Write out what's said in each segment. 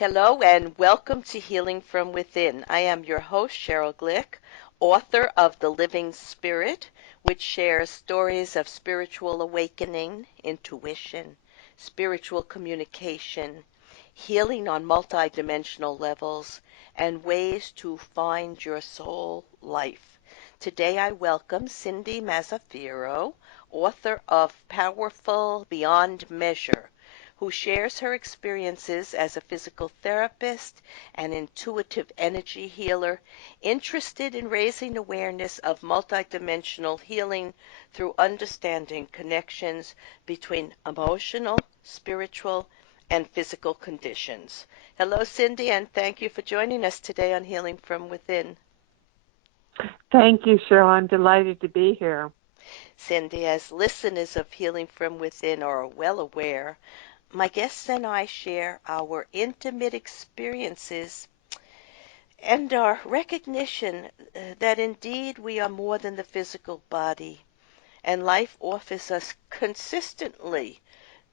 Hello and welcome to Healing from Within. I am your host, Sheryl Glick, author of The Living Spirit, which shares stories of spiritual awakening, intuition, spiritual communication, healing on multidimensional levels, and ways to find your soul life. Today I welcome Cindy Mazzaferro, author of Powerful Beyond Measure, who shares her experiences as a physical therapist and intuitive energy healer, interested in raising awareness of multidimensional healing through understanding connections between emotional, spiritual, and physical conditions. Hello, Cindy, and thank you for joining us today on Healing from Within. Thank you, Cheryl. I'm delighted to be here. Cindy, as listeners of Healing from Within are well aware, my guests and I share our intimate experiences and our recognition that indeed we are more than the physical body, and life offers us consistently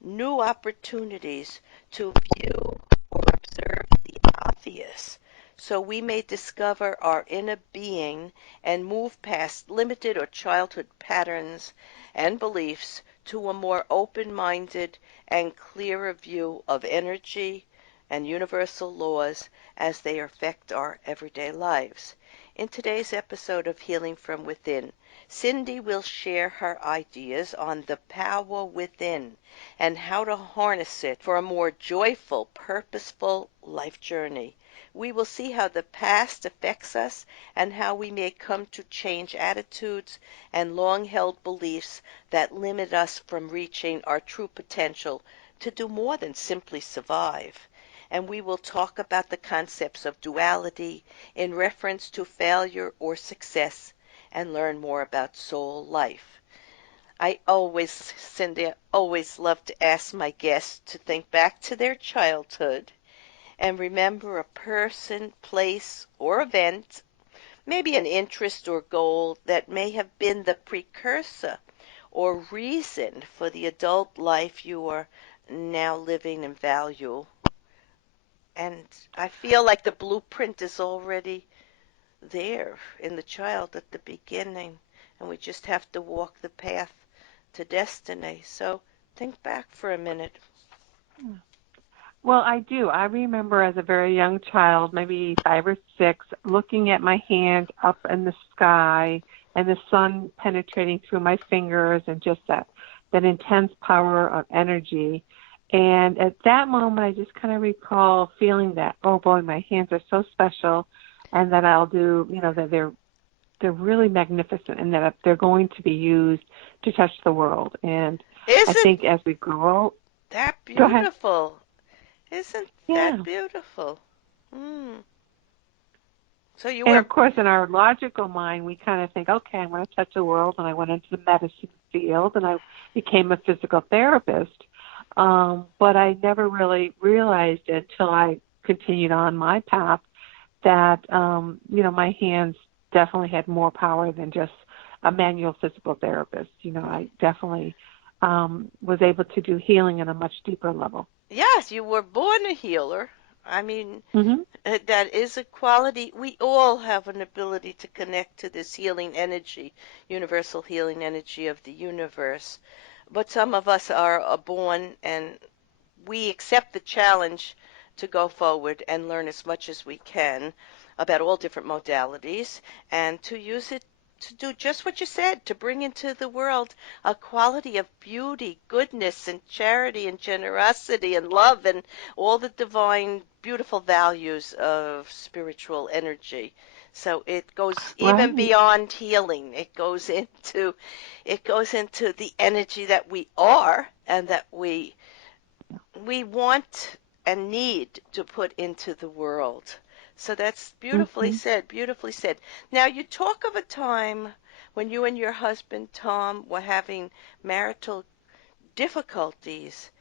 new opportunities to view or observe the obvious so we may discover our inner being and move past limited or childhood patterns and beliefs to a more open-minded and clearer view of energy and universal laws as they affect our everyday lives. In today's episode of Healing from Within, Cindy will share her ideas on the power within and how to harness it for a more joyful, purposeful life journey. We will see how the past affects us and how we may come to change attitudes and long-held beliefs that limit us from reaching our true potential to do more than simply survive. And we will talk about the concepts of duality in reference to failure or success and learn more about soul life. Cindy, always love to ask my guests to think back to their childhood and remember a person, place, or event, maybe an interest or goal that may have been the precursor or reason for the adult life you are now living and value. And I feel like the blueprint is already there in the child at the beginning, and we just have to walk the path to destiny. So think back for a minute. Well, I do. I remember as a very young child, maybe 5 or 6, looking at my hand up in the sky and the sun penetrating through my fingers and just that intense power of energy. And at that moment, I just kind of recall feeling that, oh boy, my hands are so special, and that I'll do, that they're really magnificent, and that they're going to be used to touch the world. And I Isn't think as we grow, that go ahead. beautiful? Isn't that Yeah. beautiful? Mm. So you And were, of course, in our logical mind, we kind of think, okay, I'm going to touch the world, and I went into the medicine field, and I became a physical therapist. But I never really realized until I continued on my path that, my hands definitely had more power than just a manual physical therapist. I definitely was able to do healing on a much deeper level. yes, you were born a healer. I mean, Mm-hmm. that is a quality. We all have an ability to connect to this healing energy, universal healing energy of the universe. But some of us are born and we accept the challenge to go forward and learn as much as we can about all different modalities and to use it to do just what you said, to bring into the world a quality of beauty, goodness, and charity, and generosity, and love, and all the divine, beautiful values of spiritual energy. So it goes even Right. beyond healing. It goes into the energy that we are and that we want and need to put into the world. So that's beautifully Mm-hmm. said, beautifully said. Now, you talk of a time when you and your husband, Tom, were having marital difficulties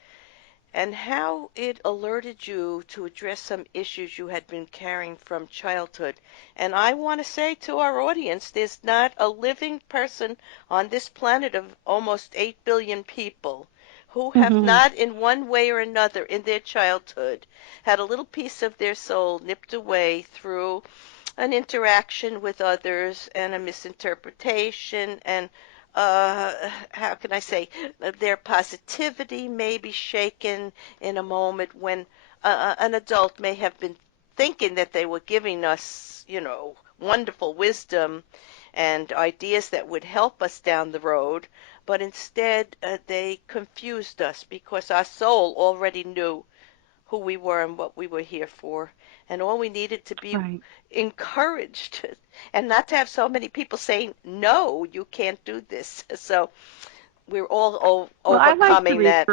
and how it alerted you to address some issues you had been carrying from childhood. And I want to say to our audience, there's not a living person on this planet of almost 8 billion people who have Mhm. not in one way or another in their childhood had a little piece of their soul nipped away through an interaction with others and a misinterpretation and how can I say, their positivity may be shaken in a moment when an adult may have been thinking that they were giving us, wonderful wisdom and ideas that would help us down the road, but instead they confused us because our soul already knew who we were and what we were here for. And all we needed to be Right. encouraged and not to have so many people saying, no, you can't do this. So we're all Well, overcoming that.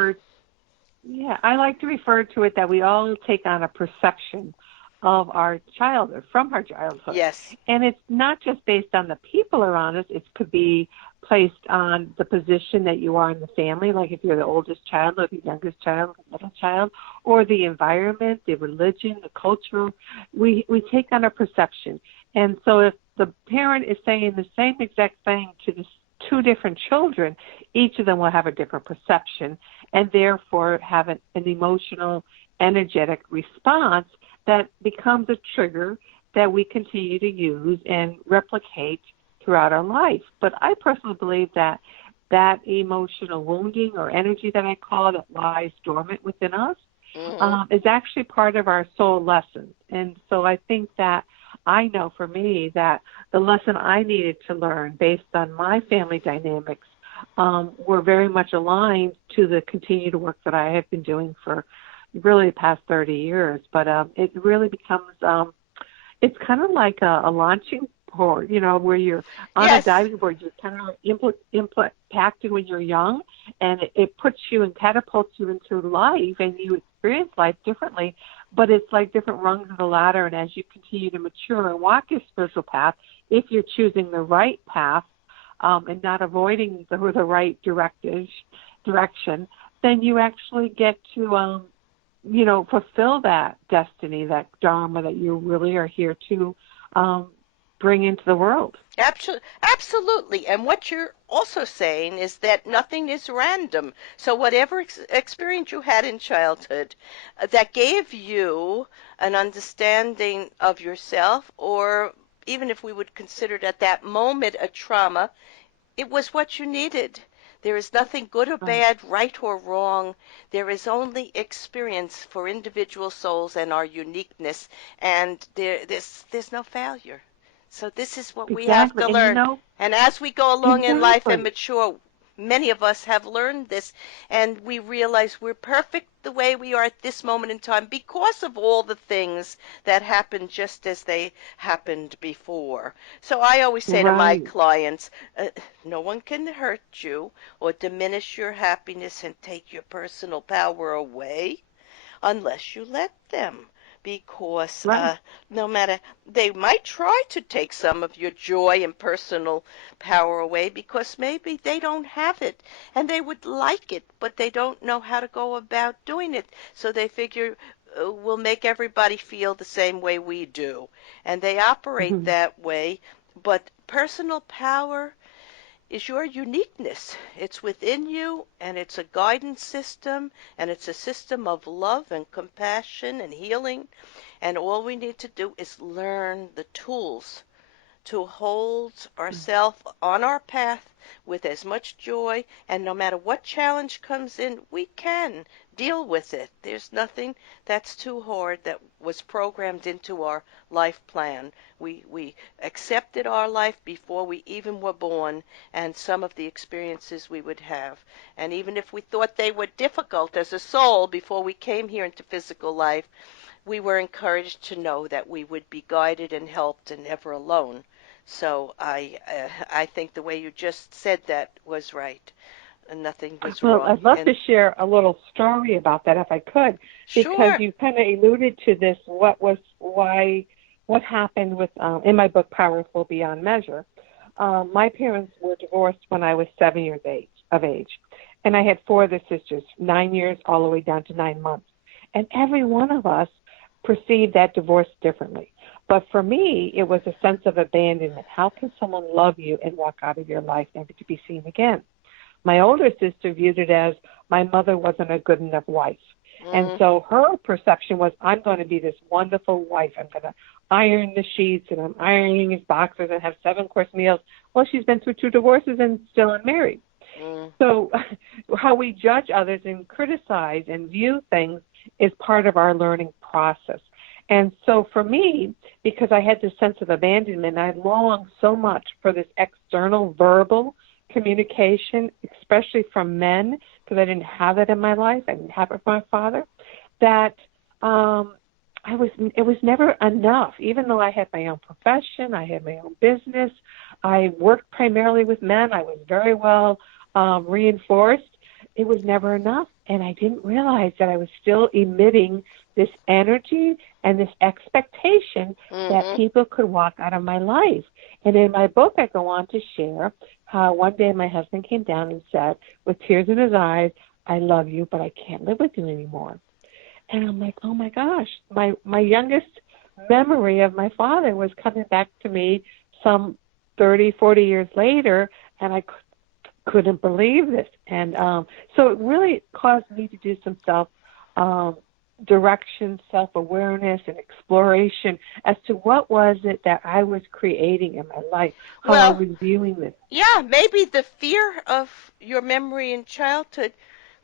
I like to refer to it that we all take on a perception of our childhood, from our childhood. Yes. And it's not just based on the people around us, it could be placed on the position that you are in the family, like if you're the oldest child or the youngest child or the middle child, or the environment, the religion, the cultural. We take on a perception. And so if the parent is saying the same exact thing to the two different children, each of them will have a different perception and therefore have an emotional, energetic response that becomes a trigger that we continue to use and replicate throughout our life. But I personally believe that that emotional wounding or energy that I call that lies dormant within us Hmm. is actually part of our soul lesson. And so I think that I know for me that the lesson I needed to learn based on my family dynamics were very much aligned to the continued work that I have been doing for really the past 30 years. But it really becomes, it's kind of like a launching board, where you're on a Yes. diving board. You're kind of impacted when you're young, and it puts you and catapults you into life, and you experience life differently. But it's like different rungs of the ladder, and as you continue to mature and walk your spiritual path, if you're choosing the right path and not avoiding the right direction, then you actually get to fulfill that destiny, that dharma that you really are here to bring into the world. Absolutely. And what you're also saying is that nothing is random. So whatever experience you had in childhood that gave you an understanding of yourself, or even if we would consider it at that moment a trauma, it was what you needed. There is nothing good or Right. bad, right or wrong. There is only experience for individual souls and our uniqueness, and there's no failure. So this is what we have Exactly. to And learn. And as we go along in life and exactly. mature, many of us have learned this, and we realize we're perfect the way we are at this moment in time because of all the things that happened just as they happened before. So I always say to my Right. clients, no one can hurt you or diminish your happiness and take your personal power away unless you let them. Because Right. no matter, they might try to take some of your joy and personal power away because maybe they don't have it and they would like it, but they don't know how to go about doing it. So they figure we'll make everybody feel the same way we do. And they operate Hmm. that way. But personal power is your uniqueness. It's within you, and it's a guidance system, and it's a system of love and compassion and healing. And all we need to do is learn the tools to hold ourselves on our path with as much joy, and no matter what challenge comes in, we can deal with it. There's nothing that's too hard that was programmed into our life plan. We accepted our life before we even were born and some of the experiences we would have. And even if we thought they were difficult as a soul before we came here into physical life, we were encouraged to know that we would be guided and helped and never alone. So I think the way you just said that was right. Nothing was Well, wrong. I'd love And to share a little story about that if I could, because sure. you kind of alluded to this. What happened with in my book, Powerful Beyond Measure. My parents were divorced when I was 7 years of age, and I had four other sisters, 9 years all the way down to 9 months, and every one of us perceived that divorce differently. But for me, it was a sense of abandonment. How can someone love you and walk out of your life never to be seen again? My older sister viewed it as my mother wasn't a good enough wife. And Mm, so her perception was, I'm going to be this wonderful wife. I'm going to iron the sheets, and I'm ironing his boxers and have 7-course meals. Well, she's been through 2 divorces and still unmarried. mm. So how we judge others and criticize and view things is part of our learning process. And so for me, because I had this sense of abandonment, I longed so much for this external verbal communication, especially from men, because I didn't have it in my life. I didn't have it from my father, that it was never enough. Even though I had my own profession, I had my own business, I worked primarily with men, I was very well reinforced, it was never enough. And I didn't realize that I was still emitting this energy and this expectation that Mm-hmm. people could walk out of my life. And in my book, I go on to share how one day my husband came down and said, with tears in his eyes, I love you, but I can't live with you anymore. And I'm like, oh my gosh, my youngest memory of my father was coming back to me some 30, 40 years later, and I couldn't believe this. And so it really caused me to do some direction, self-awareness, and exploration as to what was it that I was creating in my life, how I Well, was viewing this. yeah, maybe the fear of your memory in childhood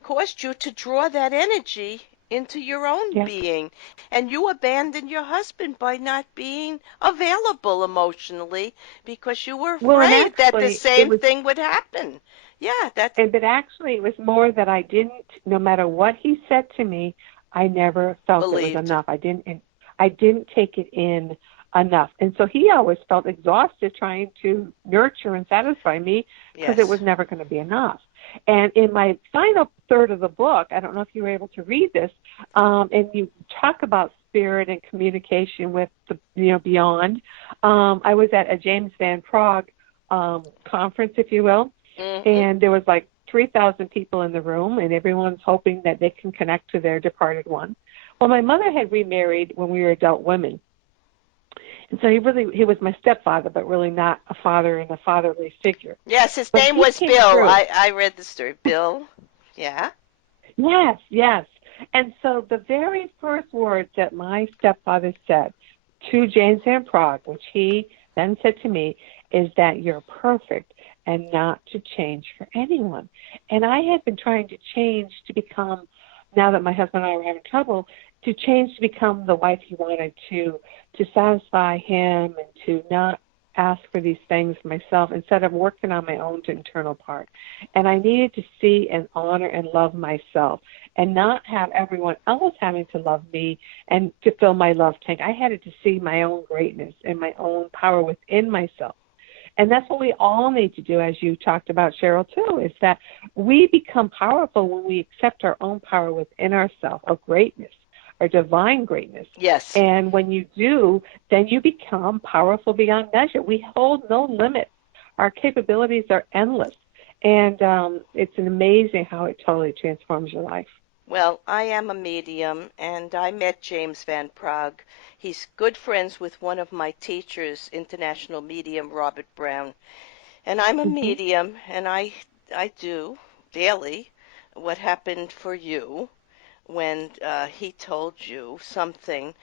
caused you to draw that energy into your own Yeah. being. And you abandoned your husband by not being available emotionally because you were Well, and afraid that the actually, it same was thing would happen. Yeah, that's but actually it was more that I didn't, no matter what he said to me, I never felt it was believed. enough. I didn't take it in enough. And so he always felt exhausted trying to nurture and satisfy me because it Yes. was never going to be enough. And in my final third of the book, I don't know if you were able to read this, and you talk about spirit and communication with the beyond. I was at a James Van Praagh conference, if you will, Mhm. and there was like 3,000 people in the room, and everyone's hoping that they can connect to their departed one. Well, my mother had remarried when we were adult women, and so he was my stepfather, but really not a father in a fatherly figure. Yes, his But name he was came Bill. through. I read the story. Bill. Yeah. Yes, yes. And so the very first words that my stepfather said to James Van Praagh, which he then said to me, is that you're perfect and not to change for anyone. And I had been trying to change to become, now that my husband and I were having trouble, to change to become the wife he wanted to satisfy him and to not ask for these things myself instead of working on my own internal part. And I needed to see and honor and love myself and not have everyone else having to love me and to fill my love tank. I had to see my own greatness and my own power within myself. And that's what we all need to do, as you talked about, Sheryl, too, is that we become powerful when we accept our own power within ourselves, our greatness, our divine greatness. Yes. And when you do, then you become powerful beyond measure. We hold no limits. Our capabilities are endless. And it's amazing how it totally transforms your life. Well, I am a medium, and I met James Van Praagh. He's good friends with one of my teachers, international medium Robert Brown. And I'm a Mm-hmm. medium, and I do daily what happened for you when he told you something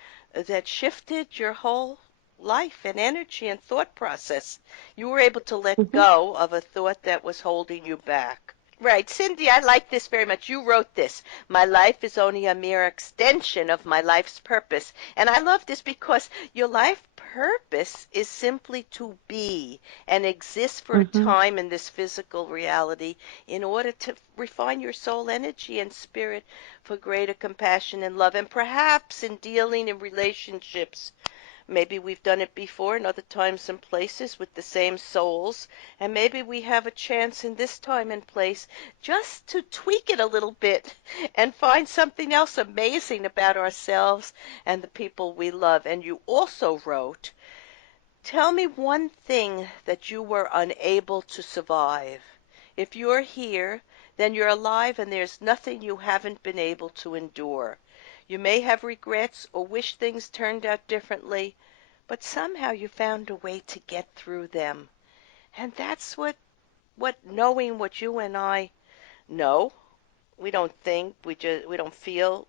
that shifted your whole life and energy and thought process. You were able to let Mm-hmm. go of a thought that was holding you back. Right, Cindy, I like this very much. You wrote this. My life is only a mere extension of my life's purpose. And I love this because your life purpose is simply to be and exist for a Mm-hmm. time in this physical reality in order to refine your soul energy and spirit for greater compassion and love. And perhaps in dealing in relationships, maybe we've done it before in other times and places with the same souls, and maybe we have a chance in this time and place just to tweak it a little bit and find something else amazing about ourselves and the people we love. And you also wrote, tell me one thing that you were unable to survive. If you're here, then you're alive and there's nothing you haven't been able to endure. You may have regrets or wish things turned out differently, but somehow you found a way to get through them. And that's what knowing what you and I know. We don't think, we don't feel.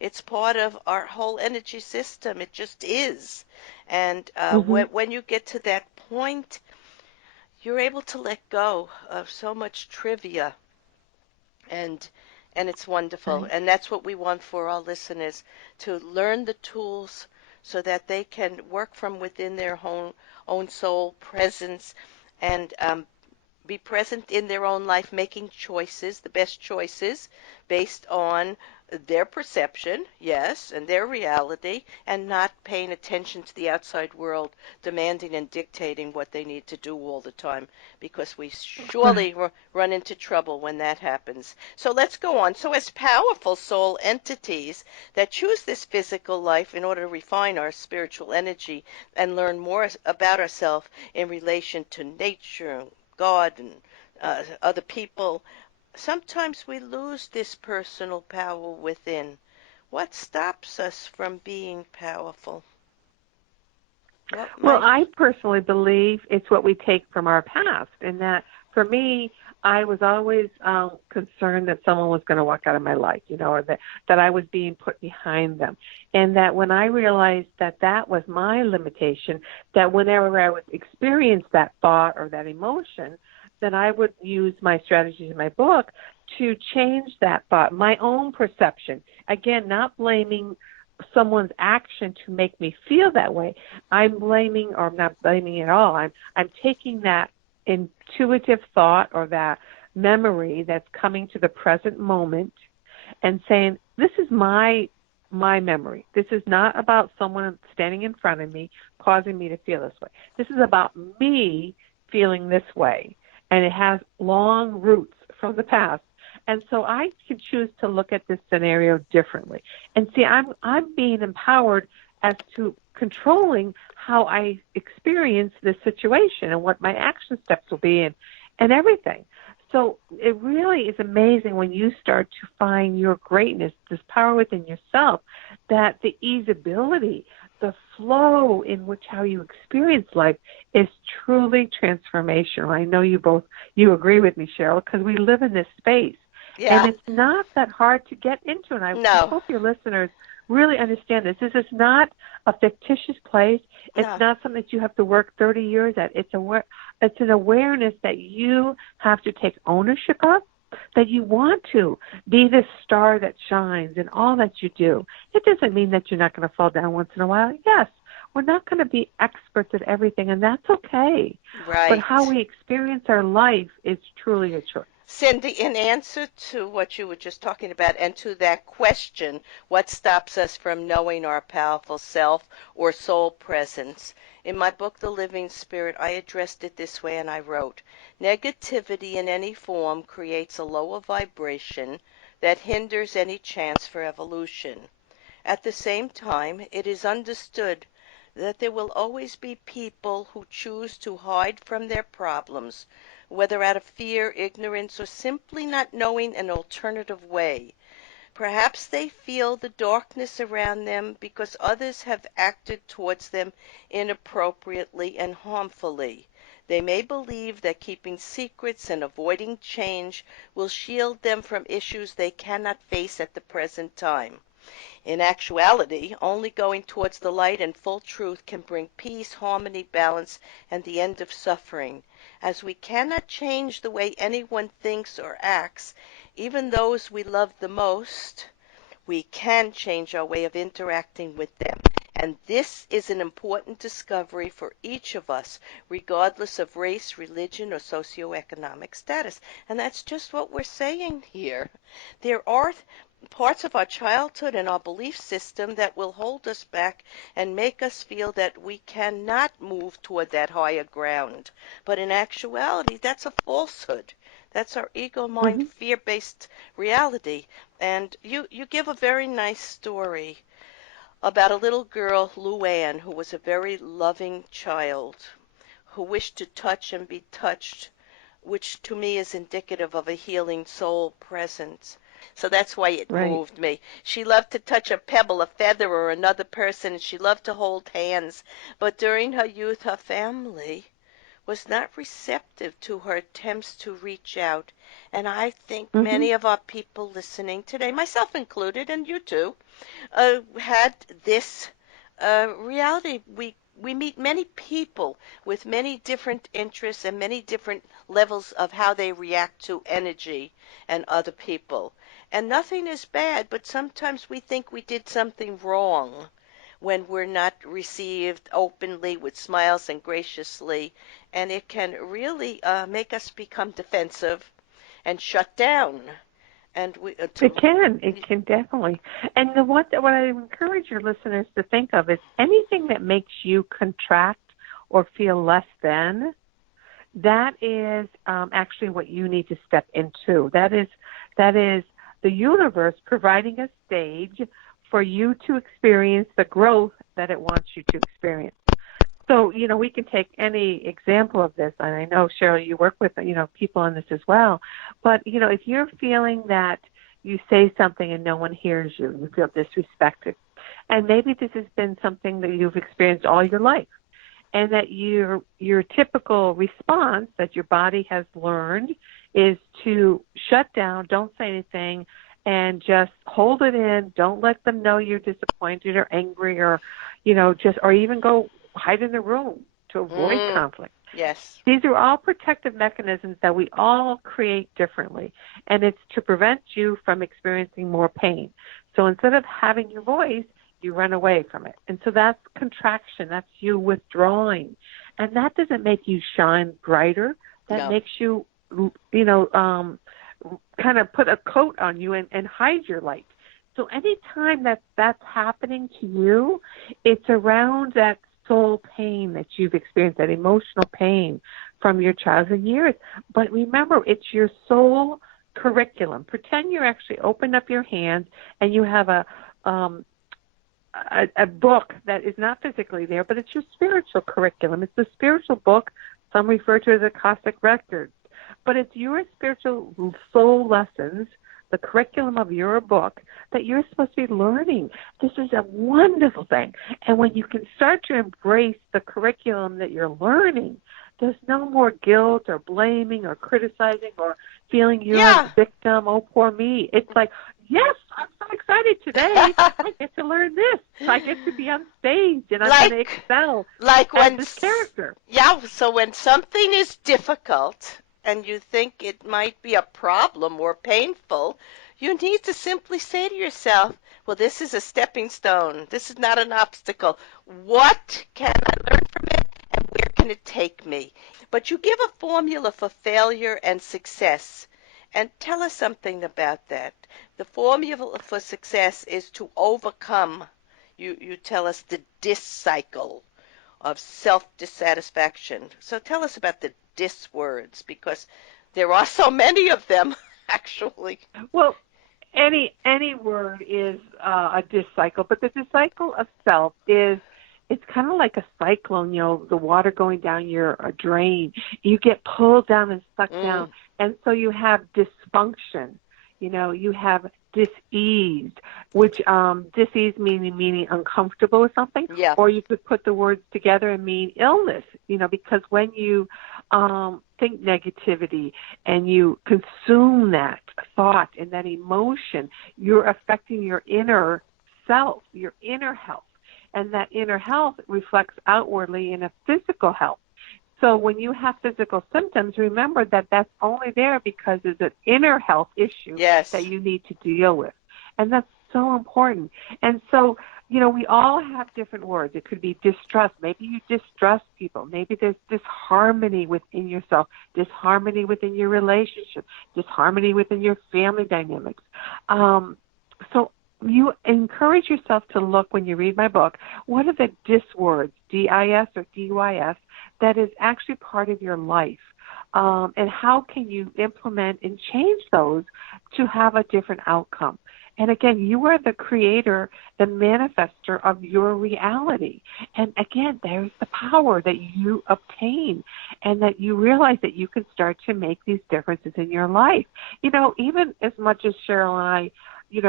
It's part of our whole energy system. It just is. And Mhm. when you get to that point, you're able to let go of so much trivia, and it's wonderful. Right. And that's what we want for our listeners, to learn the tools so that they can work from within their own soul presence, and be present in their own life, making choices, the best choices, based on their perception, yes, and their reality, and not paying attention to the outside world demanding and dictating what they need to do all the time, because we Right. surely run into trouble when that happens. So let's go on. So, as powerful soul entities that choose this physical life in order to refine our spiritual energy and learn more about ourselves in relation to nature, God, and other people, sometimes we lose this personal power within. What stops us from being powerful? What Well, might I personally believe it's what we take from our past, and that for me, I was always concerned that someone was going to walk out of my life, or that I was being put behind them, and that when I realized that that was my limitation, that whenever I would experience that thought or that emotion, then I would use my strategies in my book to change that thought, my own perception. Again, not blaming someone's action to make me feel that way. I'm blaming, or I'm not blaming at all. I'm taking that intuitive thought or that memory that's coming to the present moment and saying, this is my memory. This is not about someone standing in front of me causing me to feel this way. This is about me feeling this way. And it has long roots from the past. And so I can choose to look at this scenario differently. And see, I'm being empowered as to controlling how I experience this situation and what my action steps will be and everything. So it really is amazing when you start to find your greatness, this power within yourself, that the easeability, the flow in which how you experience life is truly transformational. I know you agree with me, Sheryl, because we live in this space. And Yeah. it's not that hard to get into. And I No. hope your listeners really understand this. This is not a fictitious place. It's No. not something that you have to work 30 years at. It's an awareness that you have to take ownership of, that you want to be the star that shines in all that you do. It doesn't mean that you're not going to fall down once in a while. Yes, we're not going to be experts at everything, and that's okay. But how Right. we experience our life is truly a choice. Cindy, in answer to what you were just talking about and to that question, what stops us from knowing our powerful self or soul presence? In my book, The Living Spirit, I addressed it this way, and I wrote, negativity in any form creates a lower vibration that hinders any chance for evolution. At the same time, it is understood that there will always be people who choose to hide from their problems, whether out of fear, ignorance, or simply not knowing an alternative way. Perhaps they feel the darkness around them because others have acted towards them inappropriately and harmfully. They may believe that keeping secrets and avoiding change will shield them from issues they cannot face at the present time. In actuality, only going towards the light and full truth can bring peace, harmony, balance, and the end of suffering. As we cannot change the way anyone thinks or acts, even those we love the most, we can change our way of interacting with them. And this is an important discovery for each of us, regardless of race, religion, or socioeconomic status. And that's just what we're saying here. There are parts of our childhood and our belief system that will hold us back and make us feel that we cannot move toward that higher ground. But in actuality, that's a falsehood. That's our ego mind Hmm. fear based reality. And you give a very nice story about a little girl, Luann, who was a very loving child who wished to touch and be touched, which to me is indicative of a healing soul presence. So that's why it Right. moved me. She loved to touch a pebble, a feather, or another person, and she loved to hold hands. But during her youth, her family was not receptive to her attempts to reach out. And I think Hmm. many of our people listening today, myself included, and you too, had this reality. We meet many people with many different interests and many different levels of how they react to energy and other people. And nothing is bad, but sometimes we think we did something wrong when we're not received openly with smiles and graciously, and it can really make us become defensive and shut down. And It can definitely. And what I encourage your listeners to think of is anything that makes you contract or feel less than. That is actually what you need to step into. That is the universe providing a stage for you to experience the growth that it wants you to experience. So, we can take any example of this, and I know, Sheryl, you work with, people on this as well. But, if you're feeling that you say something and no one hears you, you feel disrespected, and maybe this has been something that you've experienced all your life, and that your typical response that your body has learned is to shut down, don't say anything, and just hold it in. Don't let them know you're disappointed or angry or, or even go hide in the room to avoid conflict. Yes. These are all protective mechanisms that we all create differently, and it's to prevent you from experiencing more pain. So instead of having your voice, you run away from it. And so that's contraction. That's you withdrawing. And that doesn't make you shine brighter. That makes you, kind of put a coat on you and hide your light. So anytime that's happening to you, it's around that soul pain that you've experienced, that emotional pain from your childhood years. But remember, it's your soul curriculum. Pretend you're actually opened up your hands and you have a book that is not physically there, but it's your spiritual curriculum. It's the spiritual book. Some refer to it as a Cosmic Records. But it's your spiritual soul lessons, the curriculum of your book that you're supposed to be learning. This is a wonderful thing. And when you can start to embrace the curriculum that you're learning, there's no more guilt or blaming or criticizing or feeling you're a victim, oh, poor me. It's like, yes, I'm so excited today. I get to learn this. I get to be on stage, and I'm going to excel as this character. Yeah, so when something is difficult and you think it might be a problem or painful, you need to simply say to yourself, well, this is a stepping stone. This is not an obstacle. What can I learn from it, and where can it take me? But you give a formula for failure and success. And tell us something about that. The formula for success is to overcome, you tell us, the dis cycle of self-dissatisfaction. So tell us about the dis words, because there are so many of them, actually. Well, any word is a dis cycle, but the dis cycle of self is, it's kind of like a cyclone, the water going down your drain. You get pulled down and sucked down, and so you have dysfunction. You have dis-ease, which dis-ease meaning uncomfortable with something, or you could put the words together and mean illness, because when you think negativity and you consume that thought and that emotion, you're affecting your inner self, your inner health, and that inner health reflects outwardly in a physical health. So when you have physical symptoms, remember that that's only there because there's an inner health issue that you need to deal with. And that's so important. And so, we all have different words. It could be distrust. Maybe you distrust people. Maybe there's disharmony within yourself, disharmony within your relationship, disharmony within your family dynamics. So you encourage yourself to look, when you read my book, what are the dis words, D-I-S or D-Y-S, that is actually part of your life, and how can you implement and change those to have a different outcome. And again, you are the creator, the manifester of your reality. And again, there's the power that you obtain, and that you realize that you can start to make these differences in your life. Even as much as Sheryl and I,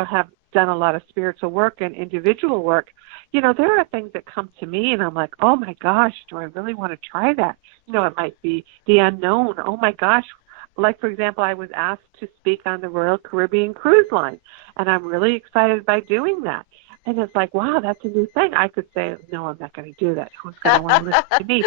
have done a lot of spiritual work and individual work, there are things that come to me and I'm like, oh my gosh, do I really want to try that? It might be the unknown. Oh my gosh. Like, for example, I was asked to speak on the Royal Caribbean Cruise Line, and I'm really excited by doing that. And it's like, wow, that's a new thing. I could say, no, I'm not going to do that. Who's going to want to listen to me?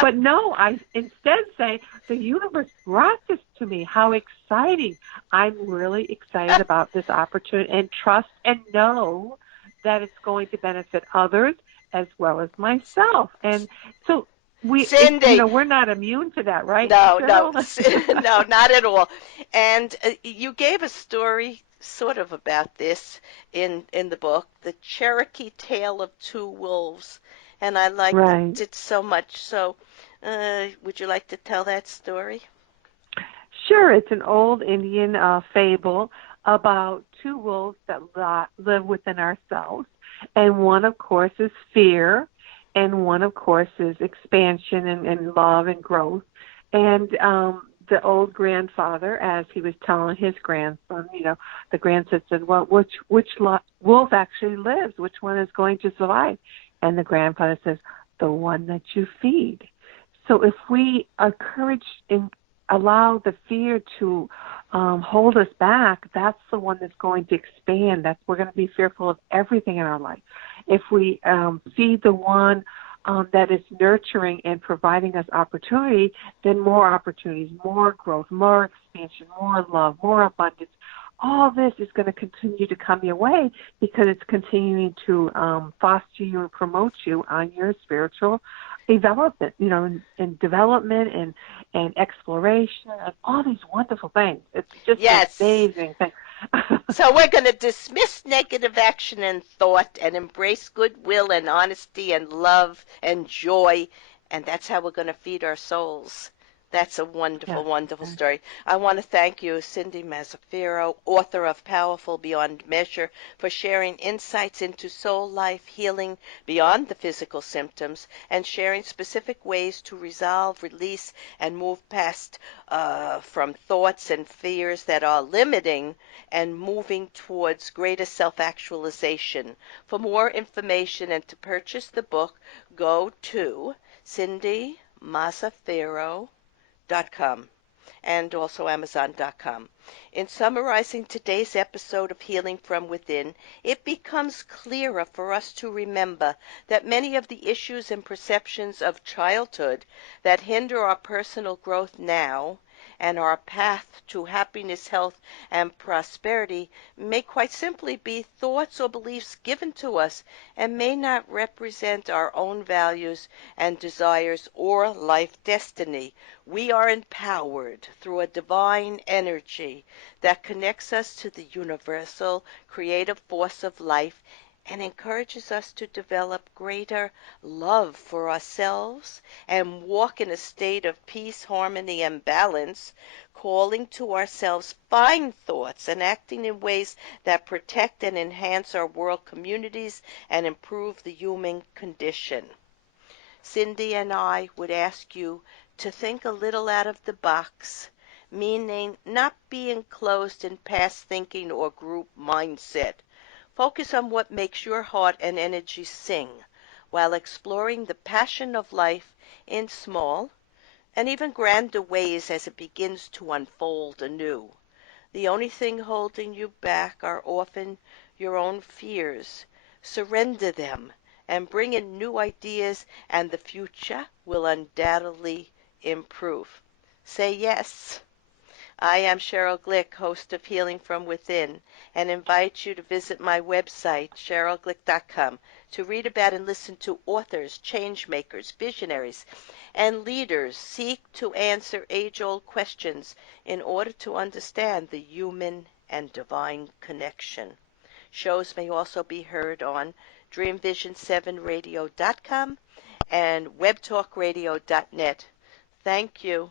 But no, I instead say, the universe brought this to me. How exciting. I'm really excited about this opportunity, and trust and know that it's going to benefit others as well as myself. And so Cindy, we're not immune to that, right, no, no, Sheryl? no, not at all. And you gave a story sort of about this in the book, The Cherokee Tale of Two Wolves, and I liked Right. it so much. So, would you like to tell that story? Sure, it's an old Indian fable about two wolves that live within ourselves. And one, of course, is fear, and one, of course, is expansion and love and growth. And the old grandfather, as he was telling his grandson, the grandson said, well, which wolf actually lives? Which one is going to survive? And the grandfather says, the one that you feed. So if we encourage and allow the fear to hold us back, that's the one that's going to expand. We're going to be fearful of everything in our life. If we feed the one that is nurturing and providing us opportunity, then more opportunities, more growth, more expansion, more love, more abundance. All this is going to continue to come your way because it's continuing to foster you and promote you on your spiritual development, and development and exploration and all these wonderful things. It's just an Yes. amazing thing. So we're going to dismiss negative action and thought and embrace goodwill and honesty and love and joy, and that's how we're going to feed our souls. That's a wonderful, Yes. wonderful story. I want to thank you, Cindy Mazzaferro, author of Powerful Beyond Measure, for sharing insights into soul life healing beyond the physical symptoms and sharing specific ways to resolve, release, and move past from thoughts and fears that are limiting and moving towards greater self-actualization. For more information and to purchase the book, go to cindymazzaferro.com and also Amazon.com. In summarizing today's episode of Healing from Within, it becomes clearer for us to remember that many of the issues and perceptions of childhood that hinder our personal growth now and our path to happiness, health, and prosperity may quite simply be thoughts or beliefs given to us and may not represent our own values and desires or life destiny. We are empowered through a divine energy that connects us to the universal creative force of life and encourages us to develop greater love for ourselves and walk in a state of peace, harmony, and balance, calling to ourselves fine thoughts and acting in ways that protect and enhance our world communities and improve the human condition. Cindy and I would ask you to think a little out of the box, meaning not being closed in past thinking or group mindset. Focus on what makes your heart and energy sing while exploring the passion of life in small and even grander ways as it begins to unfold anew. The only thing holding you back are often your own fears. Surrender them and bring in new ideas, and the future will undoubtedly improve. Say yes. I am Sheryl Glick, host of Healing from Within, and invite you to visit my website, SherylGlick.com, to read about and listen to authors, change makers, visionaries, and leaders seek to answer age-old questions in order to understand the human and divine connection. Shows may also be heard on DreamVision7Radio.com and WebTalkRadio.net. Thank you.